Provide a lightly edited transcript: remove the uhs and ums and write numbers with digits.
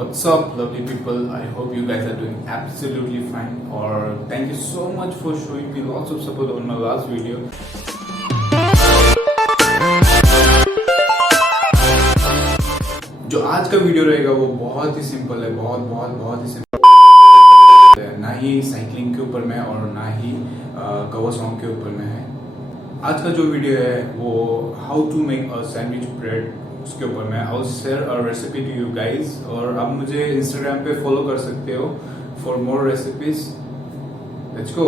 What's up, lovely people? I hope you guys are doing absolutely fine. Or thank you so much for showing me lots of support on my last video. जो आज का वीडियो रहेगा वो बहुत ही सिंपल है, बहुत ही सिंपल है। ना ही साइकिलिंग के ऊपर में और ना ही कवर सॉन्ग के ऊपर में है। आज का जो वीडियो है वो how to make a sandwich bread, उसके ऊपर मैं I will share a recipe to you guys. और आप मुझे इंस्टाग्राम पे फॉलो कर सकते हो for more recipes. Let's go.